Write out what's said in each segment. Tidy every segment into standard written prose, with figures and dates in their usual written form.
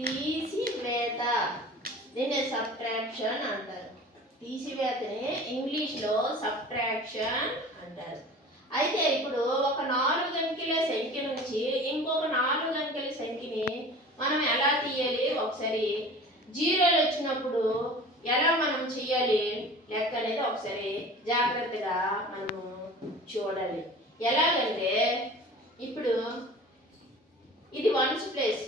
తీసివేత, దీన్ని సబ్ట్రాక్షన్ అంటారు. తీసివేతని ఇంగ్లీష్లో సబ్ట్రాక్షన్ అంటారు. అయితే ఇప్పుడు ఒక 4 అంకెల సంఖ్య నుంచి ఇంకొక 4 అంకెల సంఖ్యని మనం ఎలా తీయాలి, ఒకసారి జీరోలు వచ్చినప్పుడు ఎలా మనం చేయాలి లెక్క అనేది ఒకసారి జాగ్రత్తగా మనము చూడాలి. ఎలాగంటే ఇప్పుడు ఇది వన్స్ ప్లేస్,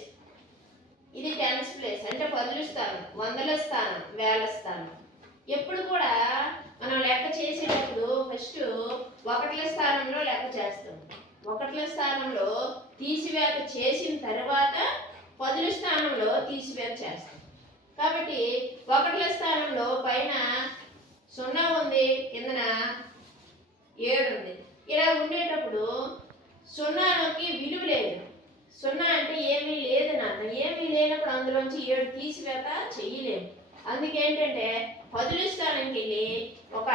ఇది టెన్స్ ప్లేస్, అంటే పదుల స్థానం, వందల స్థానం, వేల స్థానం. ఎప్పుడు కూడా మనం లెక్క చేసేటప్పుడు ఫస్ట్ ఒకట్ల స్థానంలో లెక్క చేస్తాం. ఒకట్ల స్థానంలో తీసివేత చేసిన తర్వాత పదుల స్థానంలో తీసివేత చేస్తాం. కాబట్టి ఒకట్ల స్థానంలో పైన 0 ఉంది, కిందన 7 ఉంది. ఇలా ఉండేటప్పుడు 0కి విలువ లేదు. 0 అంటే ఏమీ లేదని అర్థం. ఏమీ లేనప్పుడు అందులోంచి 7 తీసివేత చెయ్యలేము. అందుకేంటంటే పదుల స్థానంకి వెళ్ళి ఒక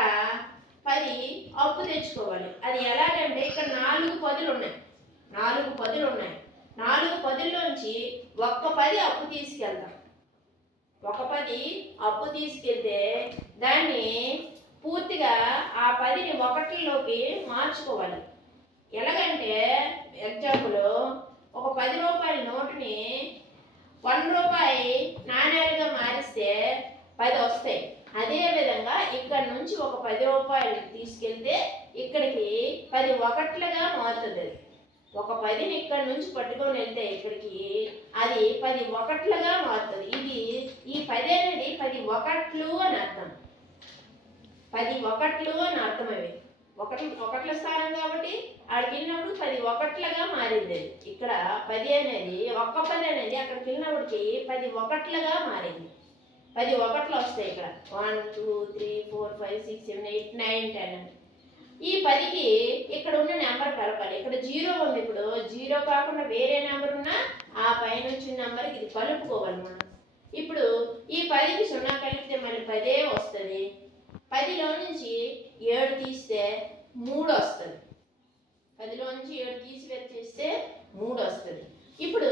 10 అప్పు తెచ్చుకోవాలి. అది ఎలాగంటే ఇక్కడ 4 పదులు ఉన్నాయి. 4 పదులు ఉన్నాయి. 4 పదుల్లోంచి ఒక్క 10 అప్పు తీసుకెళ్తాం. ఒక 10 అప్పు తీసుకెళ్తే దాన్ని పూర్తిగా ఆ 10ని ఒకటిలోకి మార్చుకోవాలి. ఎలాగంటే ఎగ్జాంపుల్, ఒక 10 రూపాయల నోటుని 1 రూపాయి నాణ్యాలుగా మారిస్తే 10 వస్తాయి. అదేవిధంగా ఇక్కడ నుంచి ఒక 10 రూపాయలు తీసుకెళ్తే ఇక్కడికి 10 ఒకట్లుగా మారుతుంది. ఒక 10ని ఇక్కడ నుంచి పట్టుకొని వెళ్తే ఇక్కడికి అది 10 ఒకట్లుగా మారుతుంది. ఈ 10 అనేది 10 ఒకట్లు అని అర్థం. 10 ఒకట్లు అని అర్థం. అవి ఒకట్ల స్థానం కాబట్టి ఆడికి వెళ్ళినప్పుడు 10 ఒకట్లుగా మారింది. ఇక్కడ 10 అనేది ఒక్క 10 అనేది అక్కడికి వెళ్ళినప్పటికి 10 ఒకట్లుగా మారింది. 10 ఒకట్లు వస్తాయి. ఇక్కడ 1 2 3 4 5 6 7 8 9 10. ఈ 10కి ఇక్కడ ఉన్న నెంబర్ కలపాలి. ఇక్కడ 0 ఉంది. ఇప్పుడు 0 కాకుండా వేరే నెంబర్ ఉన్నా ఆ పైన వచ్చిన నెంబర్కి ఇది కలుపుకోవాలి మనం. ఇప్పుడు ఈ 10కి 0 కలిపితే మళ్ళీ 10 వస్తుంది. 10లో నుంచి 7 తీస్తే 3 వస్తుంది. 10లో నుంచి 7 తీసివేత చేస్తే 3 వస్తుంది. ఇప్పుడు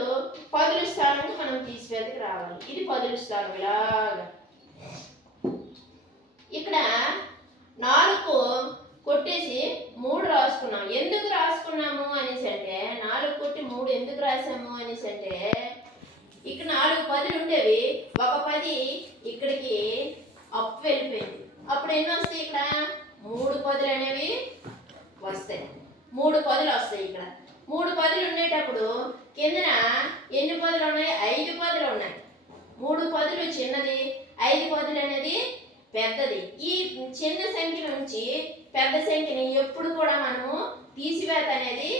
పదుల స్థానం మనం తీసివేతకి రావాలి. ఇది పదుల స్థానం. ఇలాగా ఇక్కడ 4 కొట్టేసి 3 రాసుకున్నాం. ఎందుకు రాసుకున్నాము అనేసి అంటే 4 కొట్టి 3 ఎందుకు రాసాము అనేసి అంటే ఇక్కడ 4 పదులు ఉండేవి. ఒక 10 ఇక్కడికి అప్పు వెళ్ళిపోయింది. అప్పుడు ఎన్ని వస్తాయి? ఇక్కడ 3 పదులు అనేవి వస్తాయి. 3 పదులు వస్తాయి. ఇక్కడ 3 పదులు ఉండేటప్పుడు కిందన ఎన్ని పదులు ఉన్నాయి? 5 పదులు ఉన్నాయి. 3 పదులు చిన్నది, 5 పదులు అనేది పెద్దది. ఈ చిన్న సంఖ్య నుంచి పెద్ద సంఖ్యని ఎప్పుడు కూడా మనము తీసివేత అనేది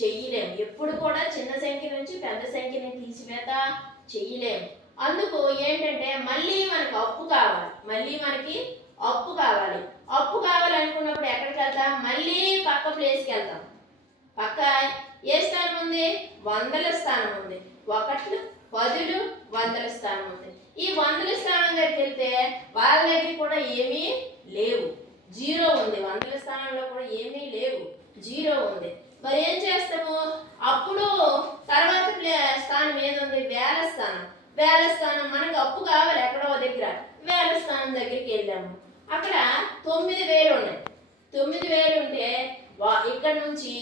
చెయ్యలేము. ఎప్పుడు కూడా చిన్న సంఖ్య నుంచి పెద్ద సంఖ్యని తీసివేత చెయ్యలేము. అందుకు ఏంటంటే మళ్ళీ మనకు అప్పు కావాలి. అప్పు కావాలనుకున్నప్పుడు ఎక్కడికి వెళ్తాం? మళ్ళీ పక్క ప్లేస్కి వెళ్తాం. పక్క ఏ స్థానం ఉంది? వందల స్థానం ఉంది. ఒకట్లు, పదులు, వందల స్థానం ఉంది. ఈ వందల స్థానం దగ్గరికి వెళ్తే వాళ్ళ దగ్గర కూడా ఏమీ లేవు, 0 ఉంది. వందల స్థానంలో కూడా ఏమీ లేవు, 0 ఉంది. మరి ఏం చేస్తాము? అప్పుడు తర్వాత స్థానం ఏదుంది? వేల స్థానం. వేల స్థానం మనకు అప్పు కావాలి ఎక్కడో దగ్గర. వేల స్థానం దగ్గరికి వెళ్ళాము. అక్కడ 9000 ఉన్నాయి. 9000 ఉంటే ఇక్కడ నుంచి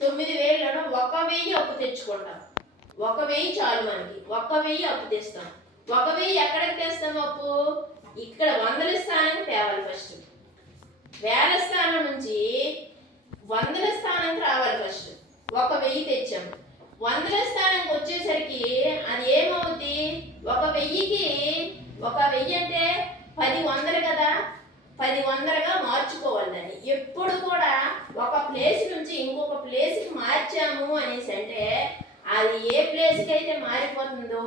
9000లో 1000 అప్పు తెచ్చుకుంటాం. 1000 చాలు మనకి. 1000 అప్పు తెస్తాం. 1000 ఎక్కడికి తెస్తాం అప్పు? ఇక్కడ వందల స్థానానికి తేవాలి. ఫస్ట్ వేల స్థానం నుంచి వందల స్థానానికి రావాలి. ఫస్ట్ 1000 తెచ్చాం. వందల స్థానానికి వచ్చేసరికి అది ఏమవుద్ది? 1000 అంటే 10 వందలు కదా, 10 వందలుగా మార్చుకోవాలి దాన్ని. ఎప్పుడు కూడా ఒక ప్లేస్ నుంచి ఇంకొక ప్లేస్కి మార్చాము అనేసి అంటే అది ఏ ప్లేస్కి అయితే మారిపోతుందో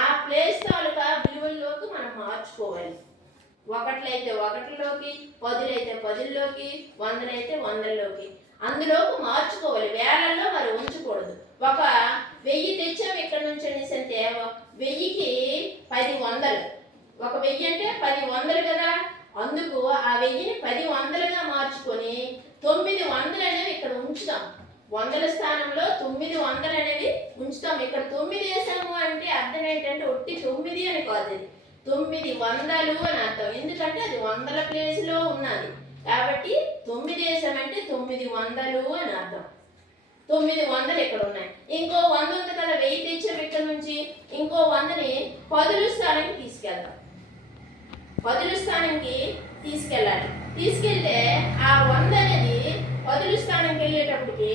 ఆ ప్లేస్ తాలూకా విలువల్లోకి మనం మార్చుకోవాలి. ఒకట్లయితే ఒకటిలోకి, పదులైతే పదుల్లోకి, వందలైతే వందల్లోకి అందులోకి మార్చుకోవాలి. వేలల్లో మరి ఉంచకూడదు. ఒక 1000 తెచ్చాం ఇక్కడ నుంచి అనేసి అంటే 1000కి 10 వందలు. ఒక 1000 అంటే 10 వందలు కదా. అందుకు ఆ 1000ని 10 వందలుగా మార్చుకొని 900 అనేవి ఇక్కడ ఉంచుతాం. వందల స్థానంలో 900 అనేవి ఉంచుతాం. ఇక్కడ 9 వేసాము అంటే అర్థం ఏంటంటే కాదు ఇది 900 అని అర్థం. ఎందుకంటే అది వందల ప్లేస్లో ఉన్నది కాబట్టి 9 వేసామంటే 900 అని అర్థం. 900 ఇక్కడ ఉన్నాయి. ఇంకో 100 ఉంది కదా, 1000 తెచ్చాం ఇక్కడ నుంచి. ఇంకో 100ని పదుల స్థానానికి తీసుకెళ్తాం. పదుల స్థానానికి తీసుకెళ్ళాలి. తీసుకెళ్తే ఆ 100 అనేది పదుల స్థానానికి వెళ్ళేటప్పటికి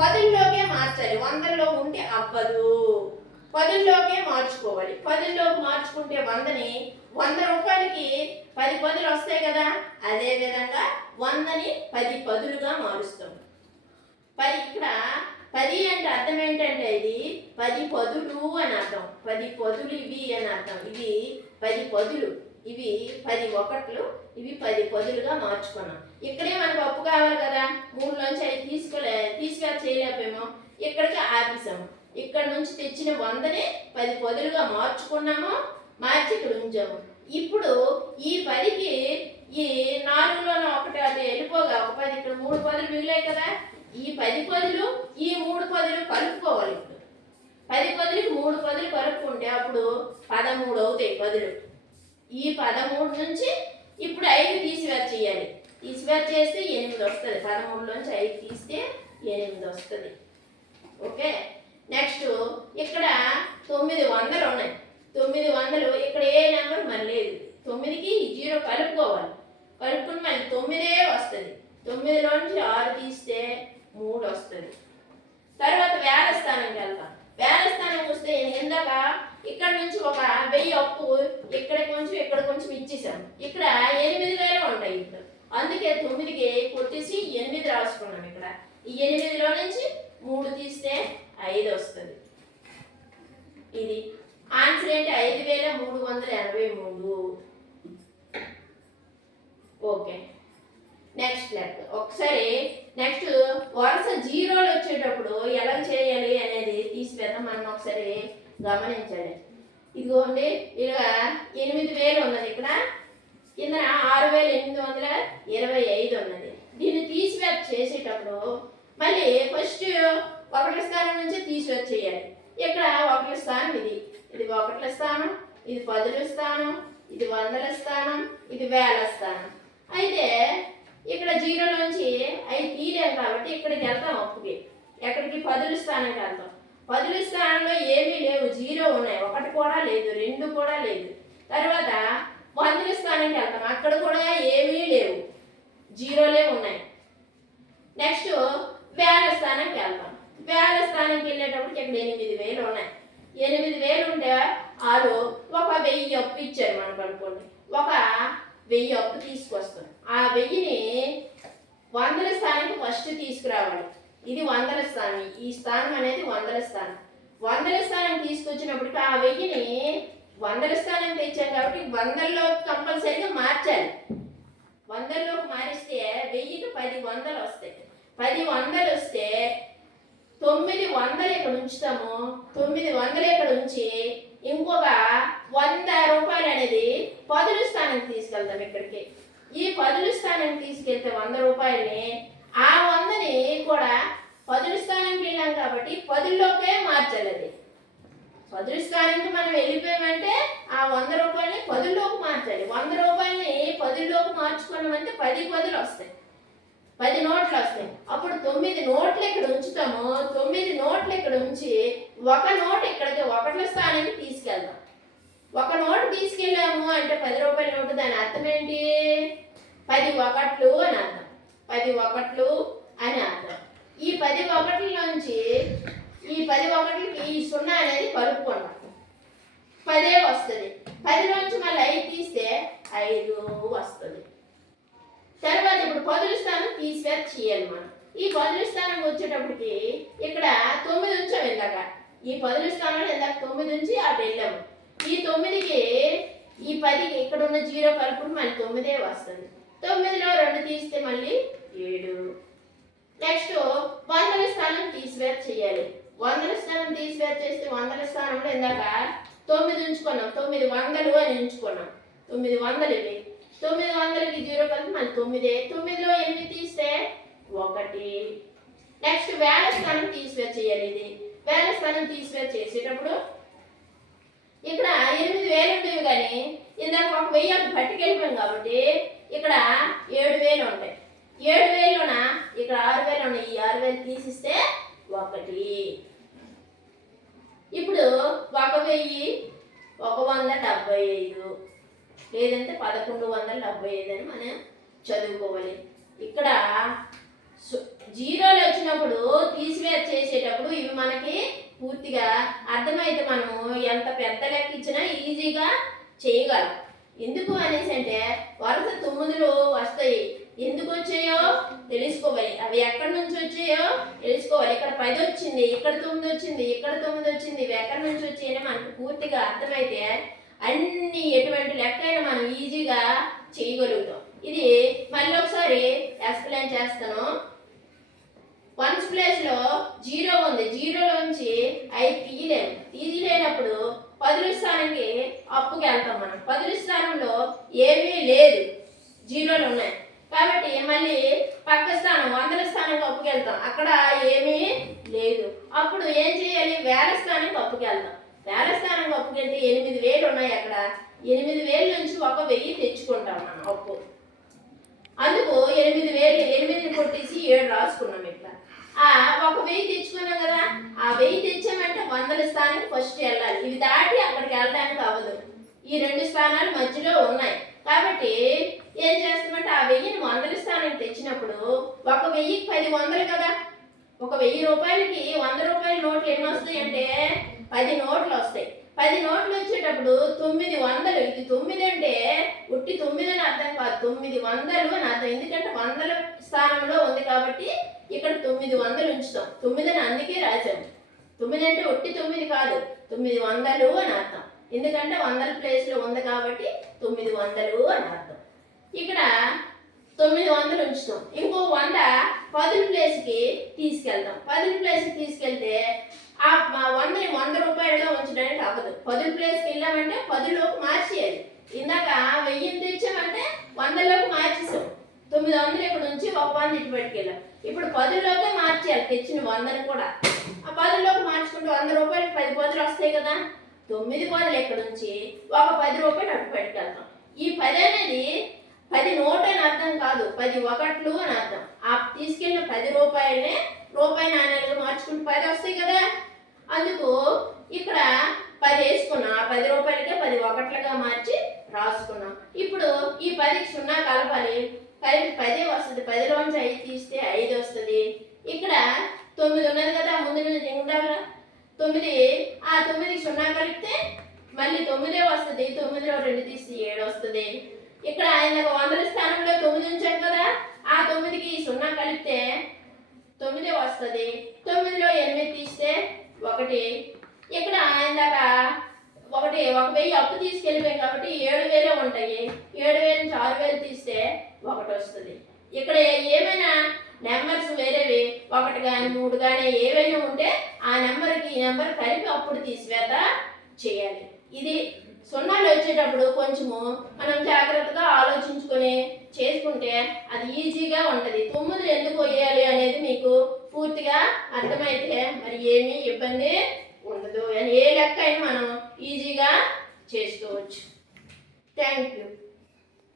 పదుల్లోకే మార్చాలి. 100లో ఉంటే అవ్వదు, పదుల్లోకే మార్చుకోవాలి. పదుల్లోకి మార్చుకుంటే 100ని 100 రూపాయలకి 10 పదులు వస్తాయి కదా, అదే విధంగా 100ని 10 పదులుగా మారుస్తాం. 10 ఇక్కడ 10 అంటే అర్థం ఏంటంటే ఇది 10 పదులు అని అర్థం. 10 పదులు ఇవి అని అర్థం. ఇవి 10 పదులు, ఇవి 10 ఒకట్లు, ఇవి 10 పదులుగా మార్చుకున్నాం. ఇక్కడే మనకు అప్పు కావాలి కదా, 3లోంచి అవి తీసుకెళ్ళి చేయలేకపోయాము, ఇక్కడికి ఆపేసాము. ఇక్కడ నుంచి తెచ్చిన 100ని 10 పదులుగా మార్చుకున్నాము, మార్చి ఇక్కడ ఉంచాము. ఇప్పుడు ఈ 10కి ఈ 4లోనే ఒకటి అది వెళ్ళిపోగా ఒక 10, ఇక్కడ 3 పదులు మిగిలాయి కదా, ఈ 10 పదులు ఈ 3 పదులు కలుపుకోవాలి. ఇప్పుడు 10 పదులకి 3 పదులు కలుపుకుంటే అప్పుడు 13 అవుతాయి పదులు. ఈ 13 నుంచి ఇప్పుడు 5 తీసివేయాలి. తీసివేస్తే 8 వస్తుంది. 13లోంచి 5 తీస్తే 8 వస్తుంది. ఓకే, నెక్స్ట్ ఇక్కడ 900 ఉన్నాయి. 900 ఇక్కడ ఏ నెంబర్ మరి లేదు. 9కి 0 కలుపుకోవాలి. కలుపుకుని మళ్ళీ 9 వస్తుంది. 9లోంచి 6 తీస్తే 3 వస్తుంది. తర్వాత వేల స్థానానికి వెళ్తాం. వేల స్థానానికి వస్తే ఇందాక ఇక్కడ నుంచి ఒక 1000 అప్పు ఇక్కడ కొంచెం ఇచ్చేసాం. ఇక్కడ 8000 ఉంటాయి. ఇప్పుడు అందుకే 9కి కొట్టేసి 8 రాసుకున్నాం. ఇక్కడ ఈ 8లో నుంచి 3 తీస్తే 5 వస్తుంది. ఇది ఆన్సర్ ఏంటి? 5383. ఓకే, నెక్స్ట్ లెక్క. ఒకసారి నెక్స్ట్ వరుస 0లు వచ్చేటప్పుడు ఎలా చేయాలి అనేది తీసివేద్దాం. మనం ఒకసారి గమనించాలి. ఇదిగోండి, ఇలా 8000 ఉన్నది. ఇక్కడ కింద 6825 ఉన్నది. దీన్ని తీసివేత చేసేటప్పుడు మళ్ళీ ఫస్ట్ 1ల స్థానం నుంచి తీసివేత చేయాలి. ఇక్కడ 1ల స్థానం, ఇది 1ల స్థానం, ఇది 10ల స్థానం, ఇది 100ల స్థానం, ఇది వేల స్థానం. అయితే ఇక్కడ 0లోంచి 5 తీయలేం కాబట్టి ఇక్కడికి వెళ్తాం. అప్పుకి ఎక్కడికి? 10ల స్థానానికి వెళ్తాం. 10ల స్థానంలో ఏమీ లేవు, 0 ఉన్నాయి. 1 కూడా లేదు, 2 కూడా లేదు. తర్వాత 100ల స్థానానికి వెళ్తాం. అక్కడ కూడా ఏమీ లేవు, 0లే ఉన్నాయి. నెక్స్ట్ వేల స్థానానికి వెళ్తాం. వేల స్థానానికి వెళ్ళేటప్పుడు ఇక్కడ 8000 ఉన్నాయి. 8000 ఉంటే 6 ఒక 1000 అప్పు ఇచ్చారు మనకు అనుకోండి. ఒక 1000 అప్పు తీసుకొస్తాం. ఆ 1000ని 100ల స్థానానికి ఫస్ట్ తీసుకురావాలి. ఇది 100ల స్థానం. ఈ స్థానం అనేది 100ల స్థానం. 100ల స్థానం తీసుకొచ్చినప్పటికీ ఆ 1000ని 100ల స్థానం తెచ్చాం కాబట్టి 100లో కంపల్సరీగా మార్చాలి. 100లోకి మారిస్తే 1000కి 10 100లు వస్తాయి. 10 100లు వస్తే 900 ఇక్కడ ఉంచుతాము. 900 ఇక్కడ ఉంచి ఇంకొక 100 రూపాయలు అనేది 10ల స్థానానికి తీసుకెళ్తాం. ఇక్కడికి ఈ 10ల స్థానానికి తీసుకెళ్తే 100 రూపాయలని ఆ 100ని కూడా 10ల స్థానానికి వెళ్ళాం కాబట్టి 10లోకే మార్చాలి. అది 10ల స్థానానికి మనం వెళ్ళిపోయామంటే ఆ 100 రూపాయలని 10లోకి మార్చాలి. 100 రూపాయలని 10లోకి మార్చుకున్నామంటే 10 పదులు వస్తాయి, 10 నోట్లు వస్తాయి. అప్పుడు 9 నోట్లు ఇక్కడ ఉంచుతాము. 9 నోట్లు ఇక్కడ ఉంచి ఒక నోట్ ఇక్కడికి 1ల స్థానానికి తీసుకెళ్దాం. ఒక నోటు తీసుకెళ్ళాము అంటే 10 రూపాయల నోటు. దాని అర్థం ఏంటి? 10 ఒకట్లు అని అర్థం. 10 ఒకట్లు అని అర్థం. ఈ 10 ఒకట్ల నుంచి ఈ 10 ఒకట్లకి ఈ 0 అనేది కలుపుకున్నాం. 10 వస్తుంది. 10లోంచి మళ్ళీ 5 తీస్తే 5 వస్తుంది. తర్వాత ఇప్పుడు 10ల స్థానం తీసివేత చేయాలి మనం. ఈ 10ల స్థానం వచ్చేటప్పటికి ఇక్కడ 9 ఉంచాము. ఇందాక ఈ 10ల స్థానంలో ఇందాక 9 ఉంచి అటు వెళ్ళాము. ఈ 9కి ఈ 10కి ఇక్కడ ఉన్న 0 కలుపుకుని మళ్ళీ 9 వస్తుంది. 9లో 2 తీస్తే మళ్ళీ 7. నెక్స్ట్ 100ల స్థానం తీసివేత చేయాలి. 100ల స్థానం తీసివేత చేస్తే 100ల స్థానంలో ఇందాక 9 ఉంచుకున్నాం. 900 అని ఉంచుకున్నాం. 900 ఇవి. 900కి 0 కలిపి మళ్ళీ 9. 9లో 8 తీస్తే 1. నెక్స్ట్ వేల స్థానం తీసివేత చేయాలి. ఇది వేల స్థానం తీసివేత చేసేటప్పుడు ఇక్కడ 8,000 ఉండేవి కానీ ఇందాక 1,000 అక్కడ పట్టుకెళ్ళిపోయాం కాబట్టి ఇక్కడ 7,000 ఉంటాయి. 7,000లోన ఇక్కడ 6,000 ఉన్నాయి. ఈ 6,000 తీసిస్తే 1. ఇప్పుడు 1,175 లేదంటే 1,175 అని మనం చదువుకోవాలి. ఇక్కడ జీరోలు వచ్చినప్పుడు తీసివేత చేసేటప్పుడు ఇవి మనకి పూర్తిగా అర్థమైతే మనము ఎంత పెద్ద లెక్క ఇచ్చినా ఈజీగా చేయగలం. ఎందుకు అనేసి అంటే వరుస 9లు వస్తాయి. ఎందుకు వచ్చాయో తెలుసుకోవాలి. అవి ఎక్కడి నుంచి వచ్చాయో తెలుసుకోవాలి. ఇక్కడ 10 వచ్చింది, ఇక్కడ 9 వచ్చింది, ఇక్కడ 9 వచ్చింది, ఇవి ఎక్కడి నుంచి వచ్చాయని మనకు పూర్తిగా అర్థమైతే అన్ని ఎటువంటి లెక్క అయినా మనం ఈజీగా చేయగలుగుతాం. ఇది మళ్ళీ ఒకసారి ఎక్స్ప్లెయిన్ చేస్తాను. 1's ప్లేస్లో 0 ఉంది. 0లోంచి 5 తీయలేనప్పుడు 10ల స్థానానికి అప్పుకి వెళ్తాం. మనం 10ల స్థానంలో ఏమీ లేదు, 0లు ఉన్నాయి కాబట్టి మళ్ళీ పక్క స్థానం 100ల స్థానానికి అప్పుకి వెళ్తాం. అక్కడ ఏమీ లేదు. అప్పుడు ఏం చేయాలి? వేల స్థానానికి అప్పుకి వెళ్తాం. వేల స్థానానికి అప్పుకి వెళ్తే 8,000 ఉన్నాయి. అక్కడ 8,000 నుంచి 1,000 తెచ్చుకుంటాం మనం అప్పు. అందుకు 8,000 కొట్టేసి 7 రాసుకున్నాం. ఇట్లా 1,000 తెచ్చుకున్నాం కదా, ఆ 1000 తెచ్చామంటే 100ల స్థానానికి ఫస్ట్ వెళ్ళాలి. ఇవి దాటి అక్కడికి వెళ్ళడానికి అవ్వదు. ఈ 2 స్థానాలు మధ్యలో ఉన్నాయి కాబట్టి ఏం చేస్తామంటే ఆ 1000ని 100ల స్థానానికి తెచ్చినప్పుడు 1,000కి 10 100లు కదా. 1,000 రూపాయలకి 100 రూపాయల నోట్లు ఎన్ని వస్తాయి అంటే 10 నోట్లు వస్తాయి. 10 నోట్లు వచ్చేటప్పుడు 900. ఇది 9 అంటే ఉట్టి 9 అని అర్థం కాదు, 900 అని అర్థం. ఎందుకంటే 100ల స్థానంలో ఉంది కాబట్టి ఇక్కడ 900 ఉంచుతాం. 9 అని అందుకే రాశాము. 9 అంటే ఉట్టి 9 కాదు, 900 అని అర్థం. ఎందుకంటే 100ల ప్లేస్లో ఉంది కాబట్టి 900 అని అర్థం. ఇక్కడ 900 ఉంచుతాం. ఇంకో 100 10ల ప్లేస్కి తీసుకెళ్తాం. 10ల ప్లేస్కి తీసుకెళ్తే ఆ 100ని 100 రూపాయలుగా ఉంచడానికి అవ్వదు. 10ల ప్లేస్కి వెళ్ళామంటే 10లోకి మార్చేయాలి. ఇందాక 1000 తెచ్చామంటే 100లోకి మార్చేసాం. 900 ఇక్కడ నుంచి 100 ఇటు పెట్టుకెళ్ళాం. ఇప్పుడు 10లోకే మార్చేయాలి తెచ్చిన 100ని కూడా. ఆ 10లోకి మార్చుకుంటే 100 రూపాయలకి 10 10లు వస్తాయి కదా. 9 10లు ఇక్కడ నుంచి 10 రూపాయలు అటు పెట్టుకెళ్తాం. ఈ 10 అనేది 10 నోట్ అని అర్థం కాదు, 10 1లు అని అర్థం. ఆ తీసుకెళ్ళిన 10 రూపాయలనే రూపాయి నాణ్యాలుగా మార్చుకుంటే 10 వస్తాయి కదా. అందుకు ఇక్కడ 10 వేసుకున్నాం. ఆ 10 రూపాయలకే 10 1లుగా మార్చి రాసుకున్నాం. ఇప్పుడు ఈ 10కి 0 కలపాలి. కలిపి 10 వస్తుంది. 10లోంచి 5 తీస్తే 5 వస్తుంది. ఇక్కడ 9 ఉన్నది కదా, ముందు నుంచి ఉండాలి 9. ఆ 9కి 0 కలిపితే మళ్ళీ 9 వస్తుంది. 9లో 2 తీస్తే 7 వస్తుంది. ఇక్కడ ఆయన 100ల స్థానంలో 9 ఉంచాం కదా, ఆ 9కి 0 కలిపితే 9 వస్తుంది. 9లో 8 తీస్తే 1. ఇక్కడ ఇందాక 1,000 అప్పు తీసుకెళ్ళిపోయాం కాబట్టి 7,000 ఉంటాయి. 7,000 నుంచి 6,000 తీస్తే 1 వస్తుంది. ఇక్కడ ఏమైనా నెంబర్స్ వేరేవి 1 కానీ 3 కానీ ఏవైనా ఉంటే ఆ నెంబర్కి ఈ నెంబర్ కలిపి అప్పుడు తీసివేత చేయాలి. ఇది 0లు వచ్చేటప్పుడు కొంచెము మనం జాగ్రత్తగా ఆలోచించుకొని చేసుకుంటే అది ఈజీగా ఉంటుంది. 9లు ఎందుకు వేయాలి అనేది మీకు పూర్తిగా అర్థమైతే మరి ఏమీ ఇబ్బంది ఉండదు. ఏ లెక్క అయినా మనం ఈజీగా చేసుకోవచ్చు. Thank you.